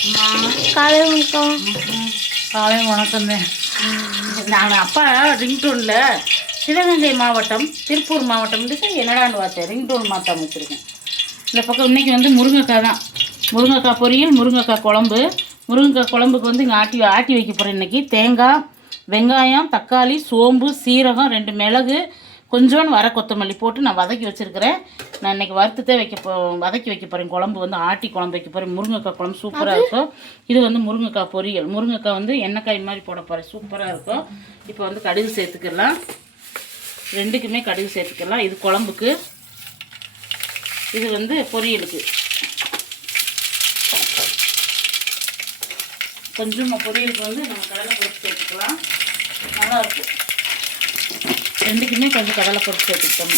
காலை வணக்கம். காலை வணக்கம். நான் அப்பா ரிங்டோனில் சிவகங்கை மாவட்டம் திருப்பூர் மாவட்டம் என்னடான்னு பார்த்தேன். ரிங்டோன் மாற்ற அமைச்சிருக்கேன். இந்த பக்கம் இன்றைக்கி வந்து முருங்கைக்காய் தான். முருங்கைக்காய் பொரியல், முருங்கைக்காய் குழம்பு. முருங்கைக்காய் குழம்புக்கு வந்து இங்கே ஆட்டி வைக்க போகிறேன். இன்றைக்கி தேங்காய், வெங்காயம், தக்காளி, சோம்பு, சீரகம், 2 மிளகு, கொஞ்சோண்டு வர கொத்தமல்லி போட்டு நான் வதக்கி வச்சுருக்கிறேன். நான் இன்றைக்கி வறுத்துட்டே வதக்கி வைக்க போகிறேன். குழம்பு வந்து ஆட்டி குழம்பு வைக்க போகிறேன். முருங்கைக்காய் குழம்பு சூப்பராக இருக்கும். இது வந்து முருங்கைக்காய் பொரியல். முருங்கைக்காய் வந்து எண்ணெய்க்காய் மாதிரி போட போகிறேன். சூப்பராக இருக்கும். இப்போ வந்து கடுகு சேர்த்துக்கலாம். 2க்குமே கடுகு சேர்த்துக்கலாம். இது குழம்புக்கு, இது வந்து பொரியலுக்கு. கொஞ்சமாக பொரியலுக்கு வந்து நம்ம கடலை பருப்பு சேர்த்துக்கலாம். நல்லாயிருக்கும். 2க்குமே கொஞ்சம் கடலை பருப்பு சேர்த்துக்கிட்டோம்.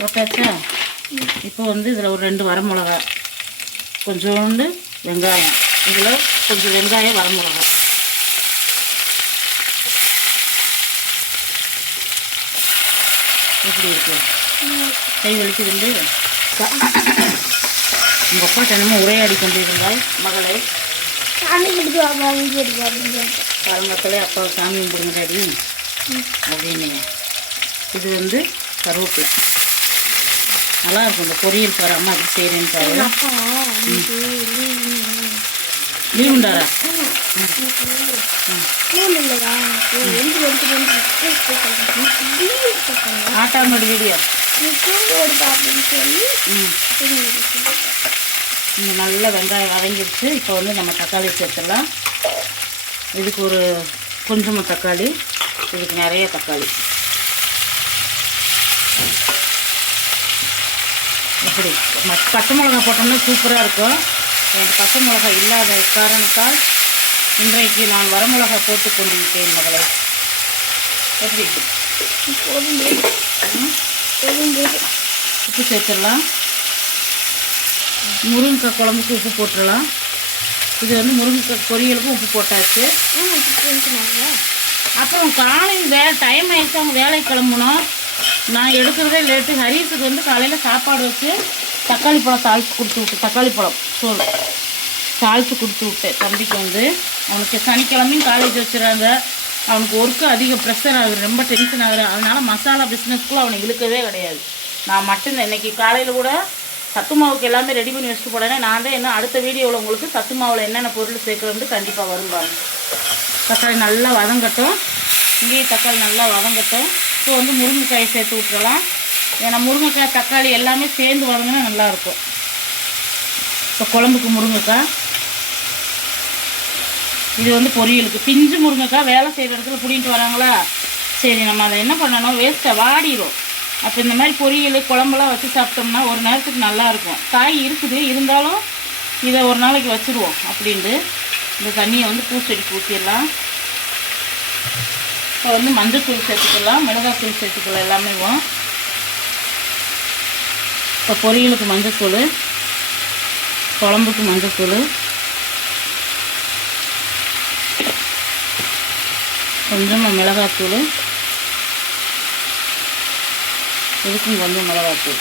போட்டாச்சா? இப்போ வந்து இதில் ஒரு 2 வரமிளகா, கொஞ்சோண்டு வெங்காயம், இதில் கொஞ்சம் வெங்காயம், வரமிளகா. எப்படி இருக்கு? கை வலிக்குதுண்டு. உங்கள் அப்பா என்னமோ உரையாடி கொண்டிருந்தால் மகளை காலங்கத்திலே அப்பா சாமி கும்பிடுங்கடாடி அப்படின்னு. இது வந்து கருவேப்பிலை. நல்லாயிருக்கும் இந்த பொரியல் பாரு. அம்மா அப்படி செய்கிறேன்னு பாரு. லீவுண்டாரா? ஆட்டாமடி வீடியோ இங்கே நல்லா வெங்காயம் வதங்கிடுச்சு. இப்போ வந்து நம்ம தக்காளி சேர்த்துடலாம். இதுக்கு ஒரு கொஞ்சமாக தக்காளி, இதுக்கு நிறைய தக்காளி. இப்படி பச்சை மிளகா போட்டோம்னா சூப்பராக இருக்கும். எனக்கு பச்சை மிளகா இல்லாத காரணத்தால் இன்றைக்கு நான் வரமிளகா போட்டு கொண்டிருக்கேன் மகளை. எப்படி உப்பு சேர்த்துடலாம். முருங்கைக்காய் குழம்புக்கு உப்பு போட்டுடலாம். இது வந்து முருங்கைக்காய் பொரியலுக்கும் உப்பு போட்டாச்சு. அப்புறம் காலையில் டைம் ஆகிடுச்சு. அவங்க வேலைக்கு கிளம்பணும். நான் எடுக்கிறதே லேட்டு. ஹரீஸுக்கு வந்து காலையில் சாப்பாடு வச்சு தக்காளி பழம் தாளித்து கொடுத்து விட்டு, தக்காளி பழம் சோறு தாளித்து கொடுத்து விட்டேன். தம்பிக்கு வந்து அவனுக்கு சனிக்கிழமையும் காலேஜ் வச்சுறாங்க. அவனுக்கு ஒர்க்கு அதிக ப்ரெஷர் ஆகுது, ரொம்ப டென்ஷன் ஆகுது. அதனால் மசாலா பிஸ்னஸ்க்குள்ளே அவனை இழுக்கவே கிடையாது. நான் மட்டும்தான். இன்றைக்கி காலையில் கூட சத்து மாவுக்கு எல்லாமே ரெடி பண்ணி வச்சுட்டு போனேன். நான் தான் என்ன அடுத்த வீடியோவில் உங்களுக்கு சத்து மாவில் என்னென்ன பொருள் சேர்க்குறது கண்டிப்பாக வருவாங்க. தக்காளி நல்லா வதங்கட்டும். இங்கேயும் தக்காளி நல்லா வதங்கட்டும். இப்போ வந்து முருங்கைக்காயை சேர்த்து விட்டுறலாம். ஏன்னா முருங்கைக்காய் தக்காளி எல்லாமே சேர்ந்து வதங்கினா நல்லாயிருக்கும். இப்போ குழம்புக்கு முருங்கைக்காய், இது வந்து பொரியலுக்கு. பிஞ்சு முருங்கைக்காய் வேலை செய்கிற இடத்துல பிடிங்கிட்டு வராங்களா, சரி நம்ம அதை என்ன பண்ணணும், வேஸ்ட்டாக வாடிடும். அப்போ இந்த மாதிரி பொரியல் குழம்பெல்லாம் வச்சு சாப்பிட்டோம்னா ஒரு நேரத்துக்கு நல்லாயிருக்கும். காய் இருக்குது, இருந்தாலும் இதை ஒரு நாளைக்கு வச்சுருவோம் அப்படின்ட்டு இந்த தண்ணியை வந்து பூச்செடிக்கு ஊற்றிடலாம். இப்போ வந்து மஞ்சத்தூள் சேர்த்துக்கலாம், மிளகாத்தூள் சேர்த்துக்கலாம் எல்லாமே. இப்போ பொரியலுக்கு மஞ்சத்தூள், குழம்புக்கு மஞ்சத்தூள், கொஞ்சமாக மிளகாத்தூள், இதுக்கும் கொஞ்சம் மிளகாத்தூள்.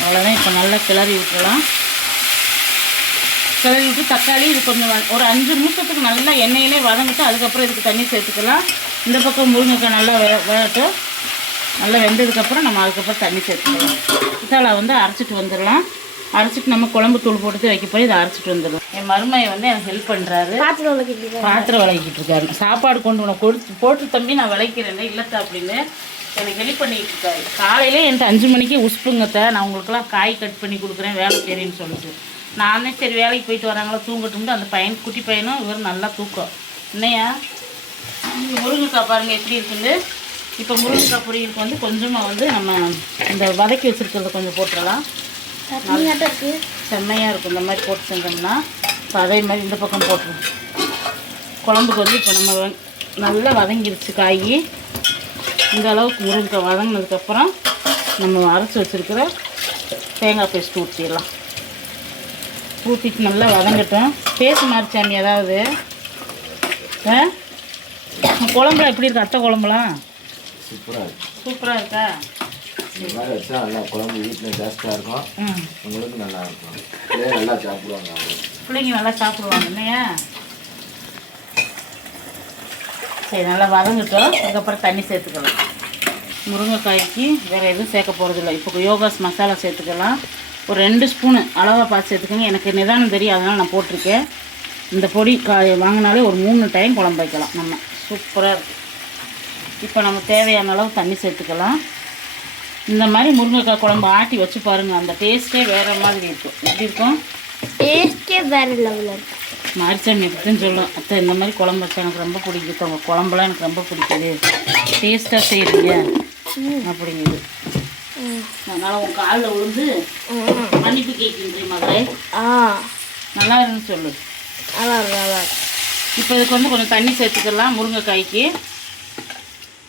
அவ்வளோதான். இப்போ நல்லா கிளறி விட்டுறலாம். கிளறி விட்டு தக்காளி இது கொஞ்சம் ஒரு 5 நிமிஷத்துக்கு நல்லா எண்ணெயிலே வதங்கிட்டு அதுக்கப்புறம் இதுக்கு தண்ணி சேர்த்துக்கலாம். இந்த பக்கம் முருங்கைக்காய் நல்லா வேகட்டும். நல்லா வெந்ததுக்கப்புறம் நம்ம அதுக்கப்புறம் தண்ணி சேர்த்துக்கலாம். மசாலா வந்து அரைச்சிட்டு வந்துடலாம். அரைச்சிட்டு நம்ம குழம்பு தூள் போட்டு வைக்க போய் இதை அரைச்சிட்டு வந்துடலாம். என் மருமையை வந்து எனக்கு ஹெல்ப் பண்ணுறாரு. பாத்திரம் விளக்கிட்டு இருக்காரு. சாப்பாடு கொண்டு உனக்கு போட்டு தம்பி நான் விளைக்கிறேன் இல்லைத்தா அப்படின்னு எனக்கு ஹெல்ப் பண்ணிக்கிட்டு இருக்காரு. காலையிலே என்கிட்ட 5 மணிக்கே உசுப்புங்கத்த நான் உங்களுக்கெல்லாம் காய் கட் பண்ணி கொடுக்குறேன் வேலை செய்கிறேன்னு சொல்லிட்டு நானே சரி வேலைக்கு போயிட்டு வராங்களா தூங்கட்டும்ட்டு அந்த பையன் குட்டி பையனும் இவர் நல்லா தூக்கம். என்னையா முருங்கைக்காய் பாருங்கள் எப்படி இருக்குன்னு. இப்போ முருங்கைக்காய் பொரியலுக்கு வந்து கொஞ்சமாக வந்து நம்ம இந்த வதக்கி வச்சுருக்கிறத கொஞ்சம் போட்டுடலாம். செம்மையாக இருக்கும் இந்த மாதிரி போட்டு செஞ்சோம்னா. இப்போ அதே மாதிரி இந்த பக்கம் போட்டுருவோம். குழம்புக்கு வந்து இப்போ நம்ம நல்லா வதங்கிடுச்சு காய். இந்த அளவுக்கு முருங்கைக்காய் வதங்கினதுக்கப்புறம் நம்ம அரைச்சி வச்சுருக்கிற தேங்காய் பேஸ்ட் ஊற்றிடலாம். ஊற்றிட்டு நல்லா வதங்கட்டும். பேச மாறிச்சாமி ஏதாவது குழம்புலாம் எப்படி இருக்குது? அத்தை குழம்புலாம் சூப்பராக இருக்கா? சரி இந்த மாதிரி வச்சா நல்லா குழம்பு வீட்டில் டேஸ்ட்டாக இருக்கும். உங்களுக்கு நல்லா இருக்கும். இதே நல்லா சாப்பிடுவாங்க அவங்க. பிள்ளைங்க நல்லா சாப்பிடுவாங்க இல்லையா? சரி நல்லா வதங்கட்டும். அதுக்கப்புறம் தண்ணி சேர்த்துக்கலாம். முருங்கைக்காய்க்கு வேறு எதுவும் சேர்க்க போகிறதில்ல. இப்போ யோகாஸ் மசாலா சேர்த்துக்கலாம். ஒரு 2 ஸ்பூனு அளவாக பார்த்து சேர்த்துக்கோங்க. எனக்கு நிதானம் தெரியும், அதனால் நான் போட்டிருக்கேன். இந்த பொடி காய் வாங்கினாலே ஒரு 3 டைம் குழம்பு வைக்கலாம் நம்ம. சூப்பராக இருக்குது. இப்போ நம்ம தேவையான அளவு தண்ணி சேர்த்துக்கலாம். இந்த மாதிரி முருங்கைக்காய் குழம்பு ஆட்டி வச்சு பாருங்கள், அந்த டேஸ்ட்டே வேறு மாதிரி இருக்கும். எப்படி இருக்கும்? டேஸ்ட்டே வேறு லெவலில் இருக்கும். மாரிச்சாமி எப்படின்னு சொல்லும், அத்தை இந்த மாதிரி குழம்பு வச்சா எனக்கு ரொம்ப பிடிக்குது, உங்கள் குழம்புலாம் எனக்கு ரொம்ப பிடிக்குது, டேஸ்ட்டாக செய்கிறீங்க அப்படிங்குது. அதனால் உங்கள் காலில் விழுந்து மன்னிப்பு கேட்கின்றி மகளே. நல்லா இருக்குன்னு சொல்லு. நல்லா இப்போ இதுக்கு வந்து கொஞ்சம் தண்ணி சேர்த்துக்கலாம். முருங்கைக்காய்க்கு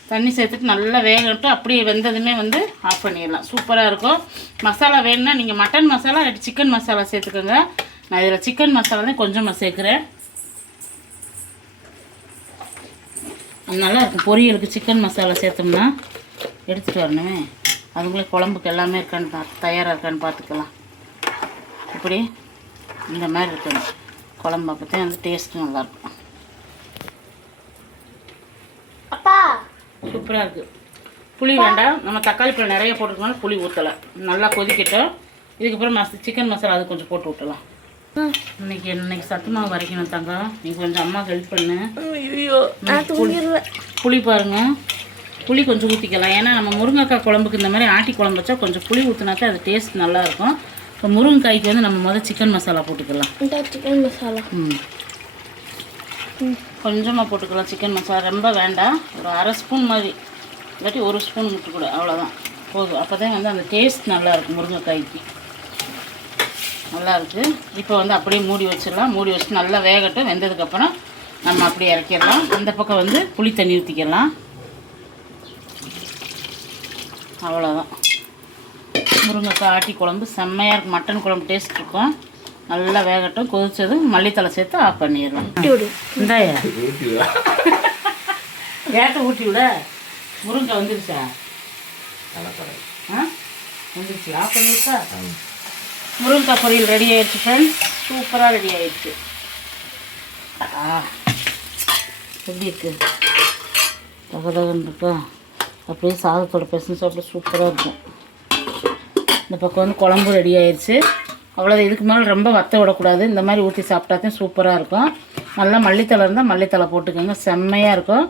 தண்ணி சேர்த்துட்டு நல்லா வேகட்டும். அப்படியே வெந்ததுமே வந்து ஆஃப் பண்ணிடலாம். சூப்பராக இருக்கும். மசாலா வேணும்னா நீங்கள் மட்டன் மசாலா இல்லாட்டி சிக்கன் மசாலா சேர்த்துக்கோங்க. நான் இதில் சிக்கன் மசாலா தான் கொஞ்சமாக சேர்க்குறேன். நல்லா இருக்கும். பொரியலுக்கு சிக்கன் மசாலா சேர்த்தோம்னா எடுத்துகிட்டு வரணுமே, அதுக்குள்ளே குழம்புக்கு எல்லாமே இருக்கான்னு தயாராக இருக்கான்னு பார்த்துக்கலாம். இப்படி இந்த மாதிரி இருக்கணும் குழம்பு, அப்போ தான் வந்து டேஸ்ட்டு நல்லாயிருக்கும். அப்பா சூப்பராக இருக்குது. புளி வேண்டாம், நம்ம தக்காளி பழம் நிறைய போட்டுக்கணும். புளி ஊற்றலை. நல்லா கொதிக்கட்டும். இதுக்கப்புறம் சிக்கன் மசாலா அது கொஞ்சம் போட்டு விட்டலாம். இன்னைக்கு சத்து மாவு வரைக்கணும் தங்கம். நீ கொஞ்சம் அம்மா ஹெல்ப் பண்ணு. புளி பாருங்க, புளி கொஞ்சம் ஊற்றிக்கலாம். ஏன்னா நம்ம முருங்கைக்காய் குழம்புக்கு இந்த மாதிரி ஆட்டி குழம்பு வச்சா கொஞ்சம் புளி ஊற்றினாக்கா அது டேஸ்ட் நல்லாயிருக்கும். இப்போ முருங்கைக்காய்க்கு வந்து நம்ம முதல் சிக்கன் மசாலா போட்டுக்கலாம். சிக்கன் மசாலா கொஞ்சமாக போட்டுக்கலாம். சிக்கன் மசாலா ரொம்ப வேண்டாம், ஒரு 1/2 ஸ்பூன் மாதிரி, இல்லாட்டி 1 ஸ்பூன் முட்டு கூட, அவ்வளோதான் போதும். அப்போ தான் வந்து அந்த டேஸ்ட் நல்லாயிருக்கும். முருங்கைக்காய்க்கு நல்லாயிருக்கு. இப்போ வந்து அப்படியே மூடி வச்சிடலாம். மூடி வச்சுட்டு நல்லா வேகட்டும். வெந்ததுக்கப்புறம் நம்ம அப்படியே இறக்கிடலாம். அந்த பக்கம் வந்து புளி தண்ணி ஊற்றிக்கலாம். அவ்வளோதான். முருங்கைக்காய் ஆட்டி குழம்பு செம்மையாக இருக்கும். மட்டன் குழம்பு டேஸ்ட் இருக்கும். நல்லா வேகட்டும். கொதிச்சதும் மல்லித்தலை சேர்த்து ஆஃப் பண்ணிடலாம். இந்தாயா ஏட்ட ஊட்டி விட. முருங்கைக்காய் வந்துருச்சா? வந்துருச்சு. ஆஃப் பண்ணிருச்சா? முருங்கைக்காய் பொரியல் ரெடி ஆயிடுச்சு ஃப்ரெண்ட்ஸ். சூப்பராக ரெடி ஆயிடுச்சு. எப்படி இருக்கு? தகதகன்னு இருக்கா? அப்படியே சாதத்தோட பெசன் சாப்பிட்டு சூப்பராக இருக்கும். இந்த பக்கம் வந்து குழம்பு ரெடி ஆயிடுச்சு. அவ்வளோதான். இதுக்கு மேலே ரொம்ப வத்த விடக்கூடாது. இந்த மாதிரி ஊற்றி சாப்பிட்டா தான் சூப்பராக இருக்கும். நல்லா மல்லித்தலை இருந்தால் மல்லித்தலை போட்டுக்கோங்க. செம்மையாக இருக்கும்.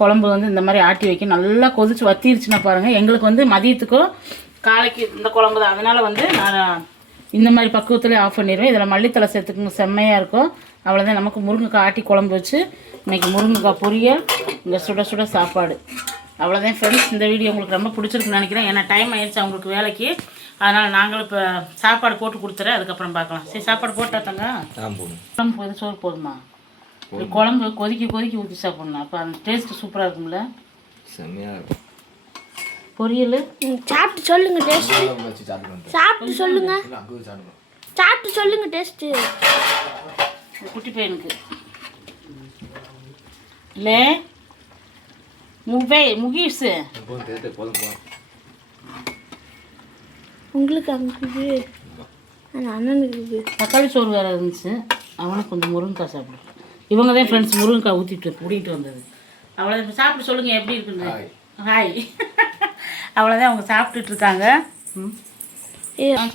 குழம்பு வந்து இந்த மாதிரி ஆட்டி வைக்க நல்லா கொதிச்சு வத்திருச்சுன்னா பாருங்கள். எங்களுக்கு வந்து மதியத்துக்கும் காலைக்கு இந்த குழம்பு தான். அதனால் வந்து நான் இந்த மாதிரி பக்குவத்துலேயே ஆஃப் பண்ணிடுவேன். இதில் மல்லித்தலை சேர்த்துக்குங்க. செம்மையாக இருக்கும். அவ்வளோதான். நமக்கு முருங்கைக்காய் ஆட்டி குழம்பு வச்சு இன்றைக்கி முருங்கைக்காய் பொரியல், இங்கே சுட சுட சாப்பாடு. அவ்வளோதான் ஃப்ரெண்ட்ஸ். இந்த வீடியோ உங்களுக்கு ரொம்ப பிடிச்சிருக்குன்னு நினைக்கிறேன். ஏன்னா டைம் ஆயிடுச்சு அவங்களுக்கு வேலைக்கு. அதனால் நாங்களும் இப்போ சாப்பாடு போட்டு கொடுத்துறேன். அதுக்கப்புறம் பார்க்கலாம். சரி, சாப்பாடு போட்டாத்தாங்க. குழம்பு போதும், சோறு போதுமா? குழம்பு கொதிக்க ஊற்றி சாப்பிட்ணும். அப்போ அந்த டேஸ்ட்டு சூப்பராக இருக்கும்ல. செம்மையாக இருக்கும். பொரியல் சாப்பிட்டு சொல்லுங்க டேஸ்ட். சாப்பிட்டு சொல்லுங்க. சாப்பிட்டு சொல்லுங்க டேஸ்ட். குட்டி பையனுக்கு இல்லை முகீஷு உங்களுக்கு அங்கே அண்ணனுக்கு தக்காளி சோறு வேறு இருந்துச்சு. அவனுக்கு கொஞ்சம் முருங்கைக்காய் சாப்பிடும். இவங்க தான் ஃப்ரெண்ட்ஸ் முருங்கைக்காய் கூட்டிகிட்டு வந்தது. அவ்வளோ சாப்பிட்டு சொல்லுங்கள் எப்படி இருக்குன்னு. ஹாய். அவ்வளோதான். அவங்க சாப்பிட்டுட்டு இருக்காங்க.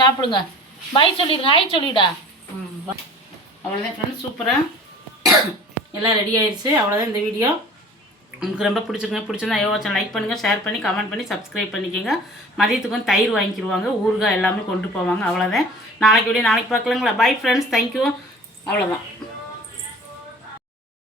சாப்பிடுங்க. பாய் சொல்லிடுங்க. ஹாய் சொல்லிடா. அவ்வளோதான் ஃப்ரெண்ட்ஸ். சூப்பராக எல்லாம் ரெடி ஆயிடுச்சு. அவ்வளோதான் இந்த வீடியோ. உங்களுக்கு ரொம்ப பிடிச்சிருந்தா யோகாச்சன் லைக் பண்ணுங்கள், ஷேர் பண்ணி கமெண்ட் பண்ணி சப்ஸ்கிரைப் பண்ணிக்கோங்க. மதியத்துக்கு வந்து தயிர் வாங்கிக்கிடுவாங்க, ஊறுகாய் எல்லாமே கொண்டு போவாங்க. அவ்வளோதான். நாளைக்கு பார்க்கலாங்களா? Bye friends. தேங்க்யூ. அவ்வளோதான்.